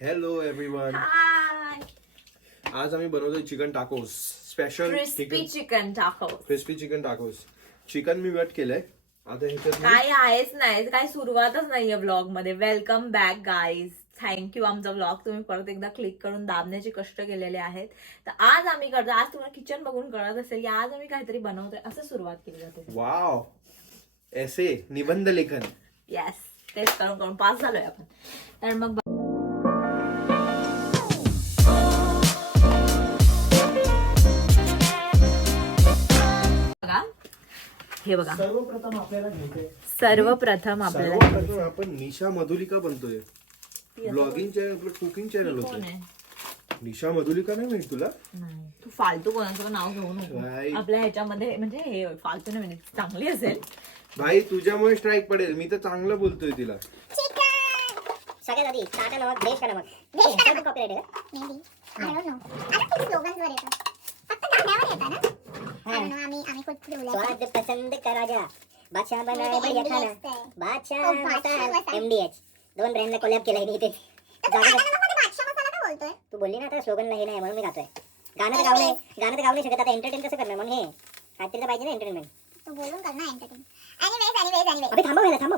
Hello everyone. हाय. आज आम्ही बनवतोय chicken tacos. Special crispy chicken tacos. Crispy chicken tacos. Chicken मी कट केलंय. आता ह्याच्यात काय आहेच नाही, काय सुरुवातच नाहीये ब्लॉग मध्ये. Welcome back guys. थँक्यू. आमचा ब्लॉग तुम्ही परत एकदा क्लिक करून दाबण्याचे कष्ट केलेले आहेत. तर आज आम्ही करतो, आज तुम्हाला किचन बघून कळत असेल की आज आम्ही काहीतरी बनवतोय असं सुरुवात केली जाते. वाव, एसे निबंध लेखन. येस, तेच करून करून पास झालोय आपण. तर मग हे बघा, सर्वप्रथम आपल्याला आपण निशा मधुलिका बनतोय. ब्लॉगिंग चॅनल, कुकिंग चॅनल होतं. निशा मधुलिका नाही माहिती तुला? नाही, तू फालतू कोणाचं नाव घेऊ नको आपल्या ह्याच्यामध्ये. म्हणजे हे फालतू नाही, म्हणजे चांगली असेल. भाई तुझ्यामुळे स्ट्राईक पडेल. मी तर चांगलं बोलतोय तिला. सगळ्यात आधी टाटा नमक, देश का नमक. देश का नमक कॉपीराइट आहे का? Maybe I don't know. आता खूप स्लोगन्स वर येतं. फक्त गाण्यावर येतं ना? I don't know. आम्ही खुद बोलूया. स्वाद पसंद का राजा, बादशाह बनाए बढ़िया खाना, बादशाह मसाला एमडीएच. दोन ब्रँडने कोलॅब केलंय मी इथे. बादशाह मसाला का बोलतोय? तू बोलली ना आता स्लोगनला हे नाही म्हणून मी गातोय. गाणं तर गाऊ नाही शकत. आता एंटरटेन कसं करणार म्हणून हे काहीतरी पाहिजे ना एंटरटेनमेंट. तू बोलून कर ना एंटरटेन. एनीवेज. अबे थांबव याला, थांबव.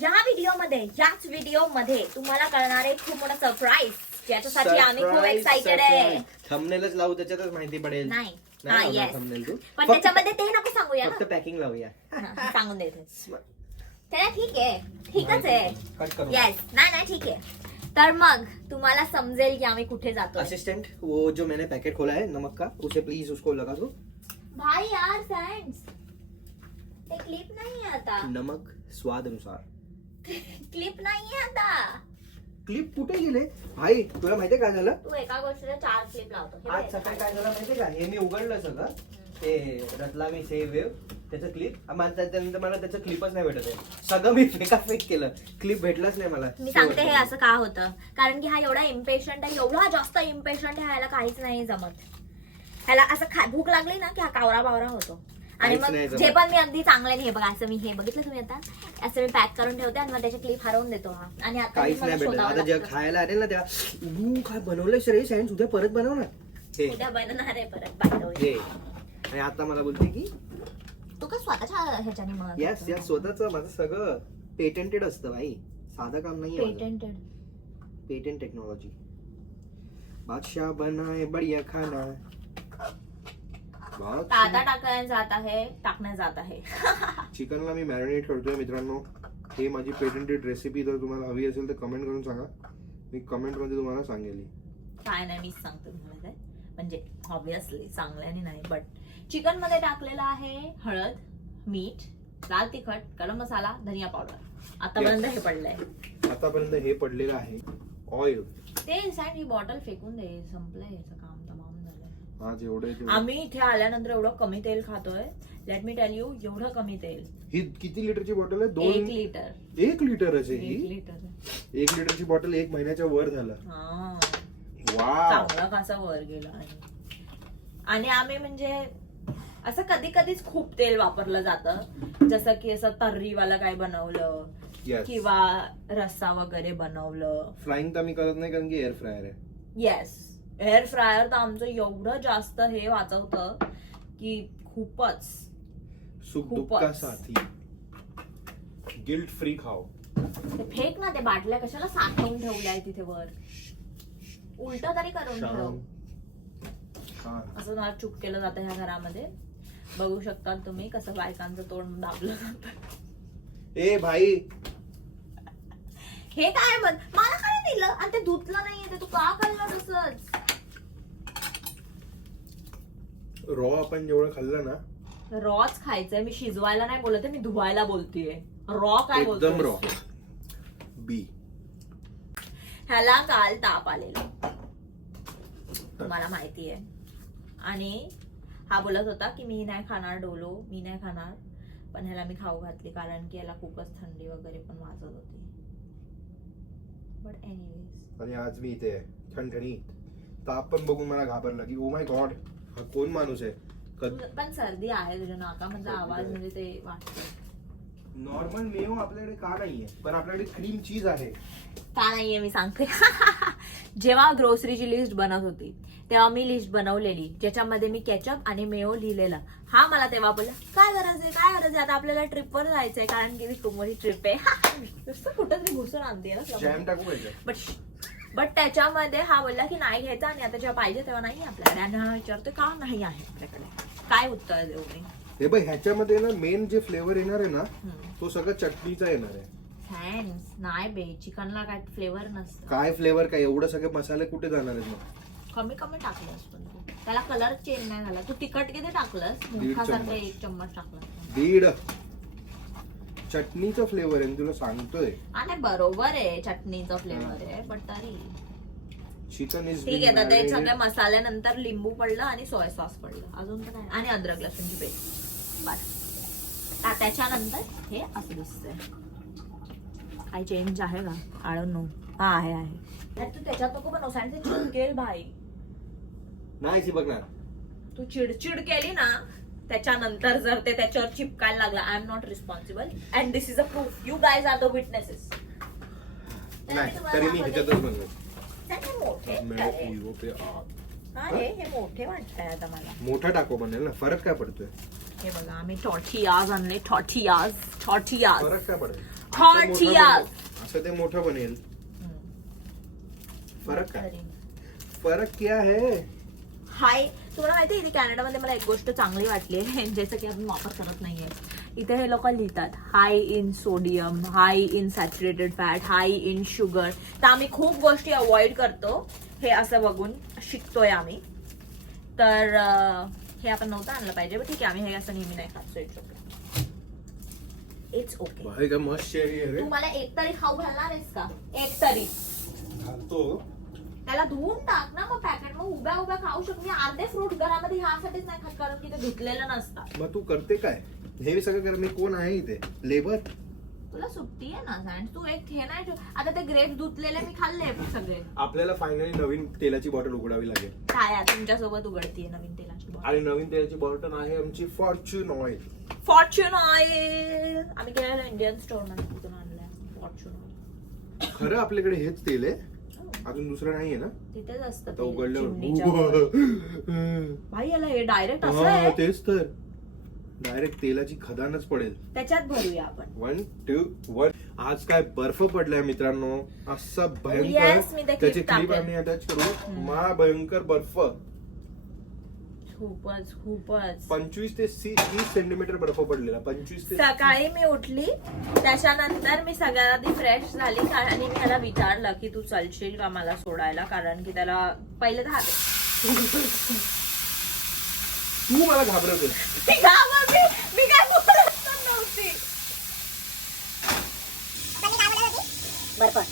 या व्हिडिओ मध्ये तुम्हाला कळणार आहे खूप मोठा सरप्राईज, ज्याच्यासाठी आम्ही खूप एक्साइटेड आहे. थंबनेलच लावू, त्याच्यातच माहिती पडेल. नाही, नाही थंबनेल तू पण त्याच्यामध्ये ते नको सांगूया फक्त पॅकिंग लावूया. ना. सांगून देते त्याला. ठीक आहे, ठीकच आहे. कट करू. येस, नाही ठीक आहे. तर मग तुम्हाला समजेल की आम्ही कुठे जातो. असिस्टेंट, वो जो मैंने पैकेट खोला है नमक का, उसे प्लीज उसको लगा दो. भाई यार फ्रेंड्स, ते क्लिप नाही आहे आता. नमक स्वाद अनुसार. क्लिप नाही आहे आता. क्लिप कुठे गेले भाई? तुला माहितीये काय झालं? तू एका गोष्टीला 4 क्लिप लावतो. हे आज बघ. सकाळी काय झालं माहितीये का? हे मी उघडलं सगळं, ते रतलामी सेव वेव त्याचं क्लिप. त्यानंतर मला त्याचं क्लिपच नाही भेटत आहे. सगळं मी फेक केलं, क्लिप भेटलंच नाही मला. मी सांगते हे असं का होतं, कारण की हा एवढा इम्पेशंट आहे, एवढा जास्त इम्पेशंट आहे, ह्याला काहीच नाही जमत. ह्याला असं भूक लागली ना की हा कावरा बावरा होतो. आणि मग जे पण मी अगदी चांगल्याने, हे बघा असं मी हे बघितलं तुम्ही आता, असं मी पॅक करून ठेवते आणि मग त्याचे क्लिप हरवून देतो हा. आणि आता काहीच नाही भेटत. आता जेव्हा खायला आले ना तेव्हा काय बनवलंय रे सायन्स, उद्या परत बनव ना हे. उद्या बनणार आहे परत बाय. हे आणि आता मला बोलते की तू का स्वतःच्या ह्याच्याने मग यस स्वतःच माझं सगळं पेटेंटेड असतं भाई, साधं काम नाही. Patent technology. बादशाह बनाए बढ़िया खाना. आता टाकण्यात जात आहे. चिकनला मी मॅरिनेट करतोय मित्रांनो. हे माझी पेटेंटेड रेसिपी. जर तुम्हाला हवी असेल तर कमेंट करून सांगा, मी कमेंट मध्ये तुम्हाला सांगेल. काय नाही, मीच सांगतो तुम्हाला ते. म्हणजे ऑब्विसली चांगल्याने नाही, बट चिकन मध्ये टाकलेलं आहे हळद, मीठ, लाल तिखट, गरम मसाला, धनिया पावडर. आतापर्यंत हे पडलंय. आतापर्यंत हे पडलेलं आहे ऑइल. ते सँड ही बॉटल फेकून दे, संपलंय याचं काम, तमाम झालंय. आज एवढे आम्ही इथे आल्यानंतर एवढं कमी तेल खातोय. लेट मी टेल यू, एवढं कमी तेल. ही किती लिटरची बॉटल आहे? 1 लिटर. 1 लिटरच आहे ही. 1 लिटर. 1 लिटरची बॉटल 1 महिन्याच्या वर झालं. हा, वाव, चांगला कसा वर गेला. आणि आम्ही म्हणजे असं कधी कधीच खूप तेल वापरलं जातं, जसं की असं तर्रीवाला काय बनवलं किंवा रस्सा वगैरे बनवलं. फ्राईंग तर आम्ही करत नाही कारण की एअर फ्रायर आहे. येस, एअर फ्रायर तर आमचं एवढं जास्त हे वाचवतं की खूपच. सुख दुःखा साथी, गिल्ट फ्री खाओ. ते फेक ना, ते बाटल्या कशाला साठवून ठेवल्या तिथे वर. उलट तरी करून ठेव. असं मला चूक केलं जातं ह्या घरामध्ये. बघू शकता तुम्ही कसं बायकांचं तोंड दाबलं जातं. ए भाई, हे काय मला काय दिलं आणि ते धुतलं नाहीये, ते तू का खाल्लं तसंच? रॉ आपण जेवढं खाल्लं ना, रॉच खायचंय. मी शिजवायला नाही बोलते, मी धुवायला बोलतेय. रॉ काय बोलतो? एकदम रॉ. बी. ह्याला काल ताप आलेला, तुम्हाला माहिती आहे. आणि हा बोलत होता की मी नाही खाणार डोलो, मी नाही खाणार. पण ह्याला मी खाऊ घातली कारण की याला खूपच थंडी वगैरे पण वाजत होती. बट एनिवेज, आणि आज मी इथे ठणठणीत. ताप पण बघून मला घाबरलं की ओ माय गॉड, हा कोण माणूस आहे. पण सर्दी आहे तुझ्या नाकामधला आवाज म्हणजे ते वाटतं. नो नॉर्मल मेयो आपल्याकडे का नाहीये, पण आपल्याकडे क्रीम चीज आहे. का नाहीये मी सांगते. जेव्हा ग्रोसरीची लिस्ट बनत होती तेव्हा मी लिस्ट बनवलेली ज्याच्यामध्ये मी केचप आणि मेयो लिहिलेलं. हा मला तेव्हा बोलला काय गरज आहे आता आपल्याला ट्रिपवर जायचंय कारण की कुठली ट्रिप आहे. नुसतं कुठं तरी घुसून आणते जॅम टाकू पाहिजे. बट त्याच्यामध्ये हा बोलला की नाही घ्यायचा आणि आता जेव्हा पाहिजे तेव्हा नाही आपल्याकडे. आणि हा विचारतोय का नाही आहे आपल्याकडे, काय उत्तर देऊ मी. हे बघ ह्याच्यामध्ये ना मेन जे फ्लेवर येणार आहे ना तो सगळं चटणीचा येणार आहे. थँक्स. नाही बे, चिकनला काय फ्लेवर नसतं. काय फ्लेवर काय, एवढं सगळे मसाले कुठे जाणार आहेत मग. कमी टाकलंस पण तू, त्याला कलर चेंज नाही झाला. तू तिखट किती टाकलंस, 1.5 मुखासारखं चम्मच. 1 चम्मच टाकलं. 1.5 चटणीचा फ्लेवर आहे, मी तुला सांगतोय. आणि बरोबर आहे चटणीचा फ्लेवर आहे, पण तरी चिकन इज ठीक आहे. तर ते सगळ्या मसाल्यानंतर लिंबू पडलं आणि सोया सॉस पडलं, अजून तर काय. आणि अद्रक लसूणची पेस्ट. बस त्याच्यानंतर हे असं दिसतंय. काही चेंज आहे का? I don't no. हा आहे. तू त्याच्यात नको बनव, सांड चिडकेल भाई. नाही बघणार. तू चिडचिड केली ना त्याच्यानंतर जर ते त्याच्यावर चिपकायला लागला, I am not responsible and this is a proof. You guys are the witnesses. नाही तरी मी ह्याच्यातच बनवेन. मोठे हे मोठे वाटतंय आता मला. मोठा टाको बनेल ना, फरक काय पडतोय. हे बघा आम्ही टॉर्टियाज आणले. टॉर्टियाज फरक काय पडेल. टॉर्टियाज असं ते मोठं बनेल. फरक क्या है. हाय, तुम्हाला माहिती इथे कॅनडामध्ये मला एक गोष्ट चांगली वाटली आहे ज्याचा की आपण वापर करत नाहीये. इथे हे लोक लिहितात high in sodium, high in saturated fat, high in sugar. तर आम्ही खूप गोष्टी अवॉइड करतो हे असं बघून शिकतोय आम्ही. तर हे आपण नव्हतं आणलं पाहिजे, पण ठीक आहे आम्ही हे असं नेहमी नाही खात. It's okay. मस्त शेरी आहे रे. तू मला एक तरी खाऊ घालणार आहेस का? एक तरी घालतो. त्याला धुवून टाक ना मग पॅकेट. मग उभ्या खाऊ शकतो. मी अर्धे फ्रूट घरामध्ये ह्यासाठीच नाही खात कारण की ते धुतलेलं नसतात. मग तू करते काय हे सगळं कर. मी कोण आहे इथे, लेबर. तुला सुट्टी आहे ना सँड. तू एक हे नाही आता ते ग्रेप धुतलेले मी खाल्ले सगळे. आपल्याला फायनली नवीन तेलाची बॉटल उघडावी लागेल. काय तुमच्यासोबत उघडतीये नवीन तेलाची बॉटल. आणि नवीन तेलाची बॉटल आहे आमची फॉर्च्यून ऑइल. फॉर्च्यून ऑइल आम्ही केलेलं इंडियन स्टोर मध्ये कुठून आणलंय फॉर्च्यून ऑइल. खरं आपल्याकडे हेच तेल आहे, अजून दुसरं नाहीये ना. तिथेच असतं तर उघडल्यावर भाई याला हे डायरेक्ट असं आहे. तेच तर डायरेक्ट तेलाची खदानच पडेल. त्याच्यात भरूया आपण. 1 2 1. आज काय बर्फ पडलाय मित्रांनो, असा Yes, मी भयंकर. ते त्याची clip क्लिप टाकेन. आम्ही अटॅच करू. मा भयंकर बर्फ. खूपच 25 ते 30 सेंटीमीटर बर्फ पडलेला. 25 ते सकाळी मी उठली त्याच्यानंतर मी सगळ्यात आधी फ्रेश झाली आणि मी त्याला विचारलं की तू चलशील का मला सोडायला, कारण की त्याला पहिले तर तू मला घाबरवते. मी काय बोलत पण नव्हती. बर्फ हा.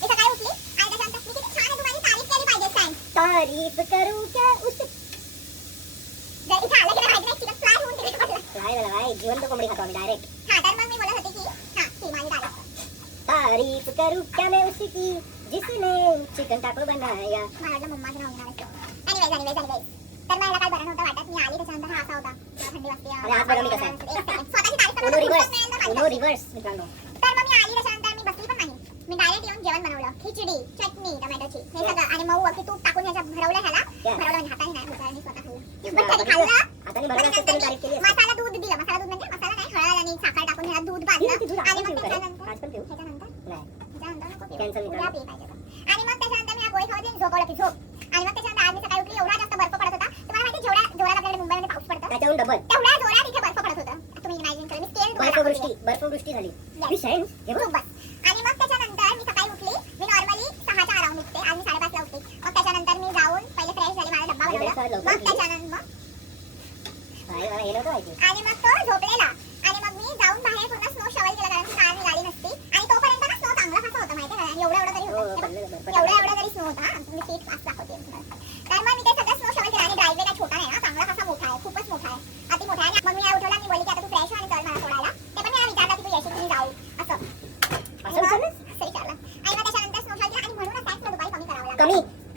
मी सकाळी उठली आणि त्याच्यानंतर मी किती छान आहे, तू माझी तारीफ केली पाहिजे सांग. तारीफ करू क्या उस जर इथे आलं की नाही माहिती चिकन फ्राय होऊन तिकडे पडलं. फ्राय झालं भाई, जिवंत कोंबडी खातो आम्ही डायरेक्ट. हा तर मग मी बोलत होते की हा ती माझी तारीफ करू क्या मैं उसकी जिसने चिकन टाको बनाया. मला वाटलं मम्माचं नाव घेणार असतो. एनिवेज तर मला काय बरं नव्हतं वाटत. मी आली त्याच्यानंतर हा असा होता, थंडी वाजते. आणि आज बघा मी कसं आहे स्वतःची तारीफ करून रिव्हर्स मित्रांनो. तर मग मी आली त्याच्यानंतर मी बसली पण नाही. मी डायरेक्ट येऊन जेवण बनवलं. खिचडी, चटणी, टोमॅटोची हे सगळं आणि मऊ अगदी तूप टाकून ह्याच्यात भरवलं. ह्याला भरवलं म्हणजे हाताने नाही, भुताने स्वतः खाल्लं. मसाला दूध दिलं. मसाला दूध म्हणजे मसाला नाही, हळद आणि साखर टाकून ह्याला दूध बांधलं. आणि मग त्याच्यानंतर आणि मग त्याच्यानंतर मी हा गोळी खावते झोपवलं की झोप. आणि मग त्याच्यानंतर आज मी सकाळी उठली, एवढा जास्त बर्फ पडत होता. तुम्हाला माहिती जेवढा जोरात आपल्याकडे मुंबईमध्ये पाऊस पडतो त्याच्याहून डबल तेवढ्या जोरात इथे बर्फ पडत होतं. तुम्ही इमॅजिन करा. मी स्केल बर्फवृष्टी झाली. आणि मग त्याच्यानंतर मी सकाळी उठली. मी नॉर्मली 6च्या अराउंड उठते. आज मी 5:30ला उठते. मग त्याच्यानंतर मी जाऊन पहिले फ्रेश झाली, माझा डब्बा बनवला. मग त्याच्यानंतर आणि मग तो झोपलेला. आणि मग मी जाऊन बाहेर पूर्ण स्नो शॉवेल केला कारण की कार गाडी नसती. आणि तोपर्यंत ना स्नो चांगला कसा होता माहिती आहे का, एवढा तरी होता. एवढा तरी स्नो होता. मी सीट फास्ट दाखवते. तर मग मी ते सगळं स्नो शॉवेल केलं. आणि ड्रायव्हे काय छोटा नाही ना, चांगला कसा मोठा आहे, खूपच मोठा आहे, अति मोठा आहे. मग मी उठवला. मी बोलली की आता तू फ्रेश हो आणि चल मला सोडायला. ते पण मी विचारलं की तू येशील की जाऊ असं विचारलं. आणि मग त्याच्यानंतर स्नो शॉवेल केला. आणि म्हणूनच टॅक्स दुपारी कमी करावं लागलं.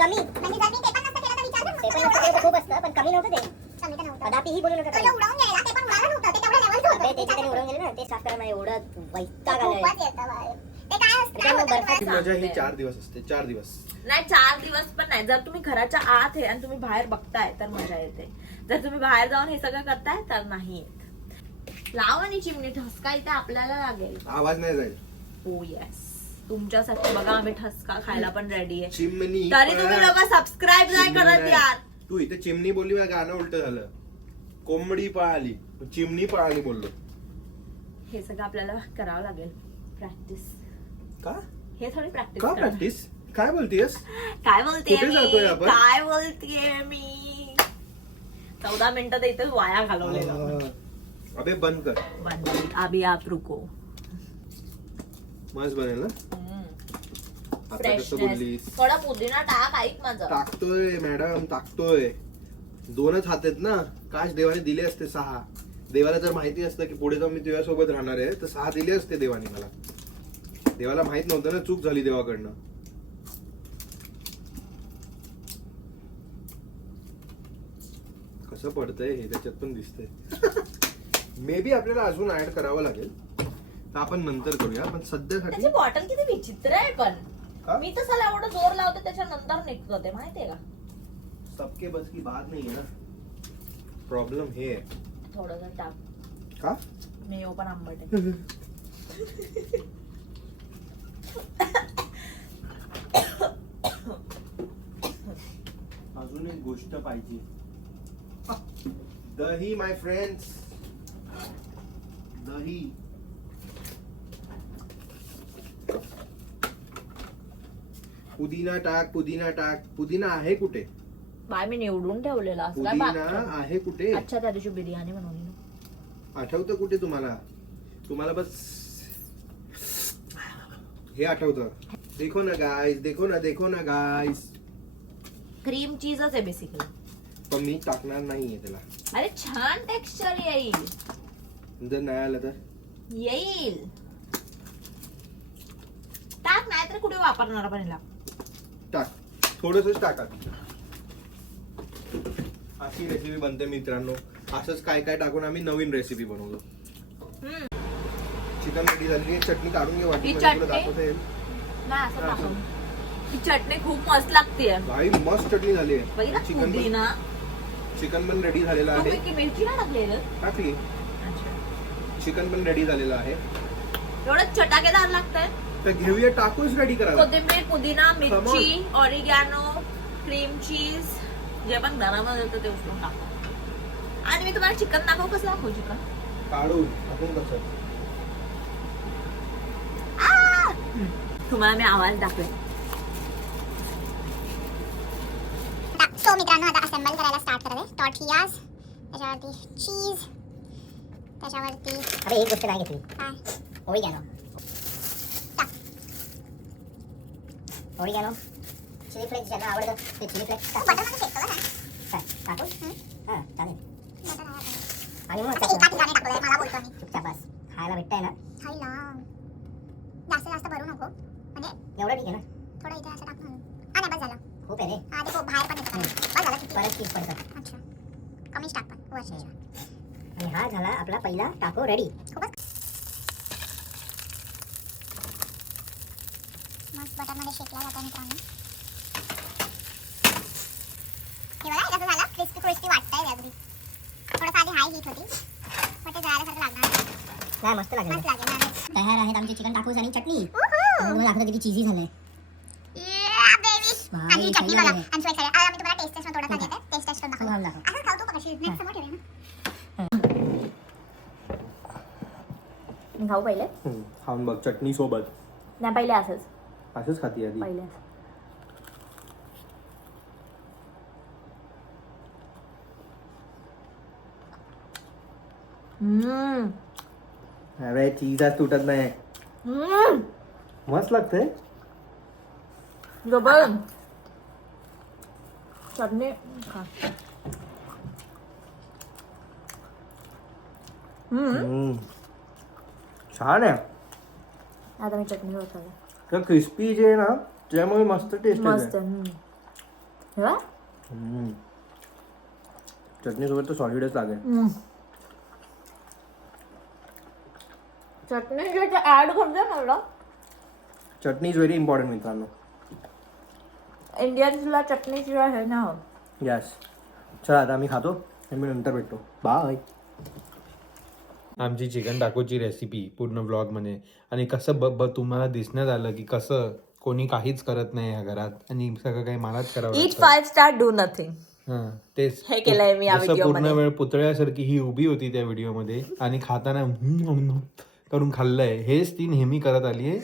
कमी म्हणजे जर मी ते पण नसतं केलं तर विचारलं खूप असतं, पण कमी नव्हतं ते. कमी तर नव्हतं. कदापिही बोलू नका. उडवून गेला ते पण उडालं नव्हतं. ते तेवढं लेवलचं होतं. साफ करायला मला एवढं वैताग आलाय. खूपच येतं बाहेर. ते काय असतं त्यामुळे काय होतं बर्फात ती मजा ही 4 दिवस असते, 4 दिवस. नाही 4 दिवस पण नाही. जर तुम्ही घराच्या आत आहे आणि तुम्ही बाहेर बघताय तर मजा येते. जर तुम्ही बाहेर जाऊन हे सगळं करताय तर नाही येत. लाव आणि चिमणी, ठसका इथे आपल्याला लागेल. आवाज नाही जाईल. हो येस, तुमच्यासाठी बघा आम्ही ठसका खायला पण रेडी आहे. चिमणी तरी तुम्ही लोक सबस्क्राईब नाही करत यार. तू इथे चिमणी बोलली, माझं गाणं उलट झालं. कोंबडी पळाली, चिमणी पळाली बोललो. हे सगळं आपल्याला करावं लागेल. प्रॅक्टिस. का हे थोडी प्रॅक्टिस का प्रॅक्टिस? काय बोलतीयस? काय बोलतेय कुठे जातोय मी? आपण? काय बोलतेय मी? 14 मिनिटं तर इथे वाया घालवलेलं. अबे बंद कर. बंदी, अभी आप रुको. मस्त बनेल ना. आता कसं फ्रेशनेस. बोललीस? थोडा पुदिना टाक, ऐक माझं. टाकतोय मॅडम, टाकतोय. 2च हात आहेत ना. काश देवाने दिले असते 6. देवाला जर माहिती असतं की पुढे जाऊन मी तुझ्यासोबत राहणार आहे तर 6 दिले असते देवाने मला. देवाला माहित नव्हतं ना, चूक झाली देवाकडनं. कसं पडतंय हे त्याच्यात पण दिसतंय. मे बी आपल्याला अजून ऍड करावं लागेल, तर आपण नंतर करूया. पण सध्यासाठी त्याची बॉटल किती विचित्र आहे पण. का? मी तर साला एवढं जोर लावते त्याच्यानंतर निघतो ते, माहितीये का? सबके बस की बात नाही आहे ना. प्रॉब्लेम हे आहे. थोडंसं टाक. का? मी पण आंबट आहे. अजून एक गोष्ट पाहिजे. दही माय फ्रेंड्स, दही. पुदिना टाक, पुदिना टाक. पुदिना आहे कुठे? बाय मी निवडून ठेवलेला असं काय पुदिना बाकी? आहे कुठे? अच्छा, त्या दिवशी बिर्याणी बनवली ना. आठवतं कुठे तुम्हाला? तुम्हाला बस हे आठवतं. देखो ना गाइस, देखो ना, देखो ना गाइस. क्रीम चीजच आहे बेसिकली. पण मी टाकणार नाहीये त्याला. अरे छान टेक्स्चर येईल. जर नाही आलं तर येईल. टाक, नाही तर कुठे वापरणार पण याला. टाक, थोडंसंच टाका. अशी रेसिपी बनते मित्रांनो. असंच काय काय टाकून आम्ही नवीन रेसिपी बनवतो. चिकन रेडी झाली. चटणी काढून घे ही वाटी, चटणी? दाखवता येईल. नाही असं हा, टाकून. ही चटणी खूप मस्त लागते. भाई मस्त चटणी झाली बघितलं आहे. चिकन पण, पुदिना. चिकन पण रेडी झालेलं आहे. तुम्ही की मिरची ना टाकलेलं? टाकली. अच्छा. चिकन पण रेडी झालेलं आहे. एवढं चटाकेदार लागतंय. तर घेऊया, टाकूच रेडी करायला. कोथिंबीर, पुदिना, मिरची, ऑरिगॅनो, क्रीम चीज, जे पण घरामध्ये होतं ते उचलून टाकू. आणि मी तुम्हाला चिकन दाखवू. कसं दाखवू चिकन? काढून आपण कसं तुम्हाला मी आवाज दाखवेन. सो मित्रांनो, आता असेंबल करायला स्टार्ट करायला. टॉर्टियाज, त्याच्यावरती चीज, त्याच्यावरती अरे एक गोष्ट काय घेतली? काय ओरिगॅनो. टाक. ओरिगॅनो, चिली फ्लेक्स ज्यांना आवडतं ते चिली फ्लेक्स टाक. बटर मध्ये फेकतो बरं. काय टाकू? हां चालेल. बटर आहे. आणि मग एका ठिकाणी टाकलंय, मला बोलतो मी. चुपचाप बस. खायला भेटतंय ना, खायला जास्त जास्त भरू नको, म्हणजे एवढं ठीक आहे ना. थोडं इथे असं टाक म्हणून. हा नाही, बस झालं. खूप आहे रे. हा ते बाहेर पण येतं. बस झालं किती? परत चीज पडतं. अच्छा, कमीच टाक पण वर्षाच्या. आणि हा झाला आपला पहिला टाको रेडी. खूपच मस्त बटरमध्ये शेकला जातं मित्रांनो. हे बघा, कसं झालं, क्रिस्पी क्रिस्पी वाटतंय अगदी. थोडंसं आधी हाय हीट होती, पण ते जळाल्यासारखं लागणार नाही. नाही मस्त लागेल. मस्त लागेल ना. तयार आहेत आमचे चिकन टाकोस आणि चटणी. Woohoo! दाखवतो किती चीजी झालंय. Yeah, baby. भाई, आणि ही चटणी खायला बघा. लागेल. I'm so excited. आता मी तुम्हाला टेस्ट टेस्ट थोडंसं ठीक आहे. घेते. टेस्ट टेस्ट तू खाऊन दाखव. असं खाऊ तू पण कशी नेक्स्ट समोर ठेवेल ना. खाऊ पहिले. खाऊन बघ चटणी सोबत. नाही पहिले असंच. असंच खाती आधी. पहिले असं. अरे चीज आज तुटत नाही. मस्त लागतंय. जबर चटणी खा. छान आहे. आता मी चटणी होत तर क्रिस्पी जे आहे ना त्यामुळे मस्त टेस्ट मस्त. चटणी सोबत तर सॉलिडच लागेल. चटणी ऍड करतो मला. चटणी इज व्हेरी इम्पॉर्टंट मित्रांनो. इंडियन्सला चटणी शिवाय हे ना. यस. चला आता आम्ही खातो आणि मी नंतर भेटतो. बाय. आमची चिकन टाकोची रेसिपी पूर्ण व्लॉगमध्ये. आणि कसं तुम्हाला दिसण्यात आलं की कसं कोणी काहीच करत नाही या घरात आणि सगळं काही मलाच करावं ईट लागतं. 5 स्टार डू नथिंग. हां, तेच हे केलंय मी या जसं व्हिडिओमध्ये. पूर्ण वेळ पुतळ्यासारखी ही उभी होती त्या व्हिडिओमध्ये आणि खाताना करून खाल्लंय. हेच ती नेहमी करत आली आहे.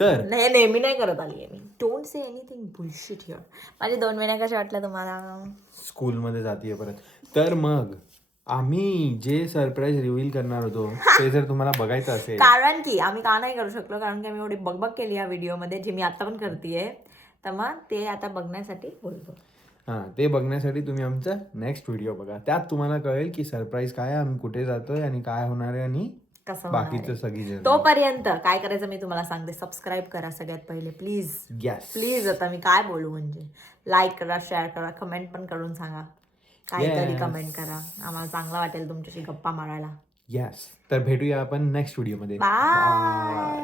तर नाही, नेहमी नाही करत आली मी. Don't say anything bullshit here. माझे 2 महिने कसे वाटलं तुम्हाला? स्कूलमध्ये जातीये परत. तर मग आम्ही जे सरप्राईज रिव्हील करणार होतो ते जर तुम्हाला बघायचं असेल, कारण की आम्ही का नाही करू शकलो, कारण की आम्ही एवढी बकबक केली या व्हिडिओमध्ये, जे मी आता पण करतेय. तर मग ते आता बघण्यासाठी बोलतो. हां, ते बघण्यासाठी तुम्ही आमचा नेक्स्ट व्हिडिओ बघा. त्यात तुम्हाला कळेल की सरप्राईज काय आहे, आम्ही कुठे जातोय आणि काय होणार आहे आणि कसं होणार बाकीचं आहे. सगळी जण. तोपर्यंत काय करायचं मी तुम्हाला सांगते. सबस्क्राईब करा सगळ्यात पहिले प्लीज. Yes. प्लीज. आता मी काय बोलू, म्हणजे लाईक करा, शेअर करा, कमेंट पण करून सांगा. काहीतरी Yes. कमेंट करा, आम्हाला चांगलं वाटेल तुमच्याशी गप्पा मारायला. येस. तर भेटूया आपण नेक्स्ट व्हिडिओमध्ये. बाय.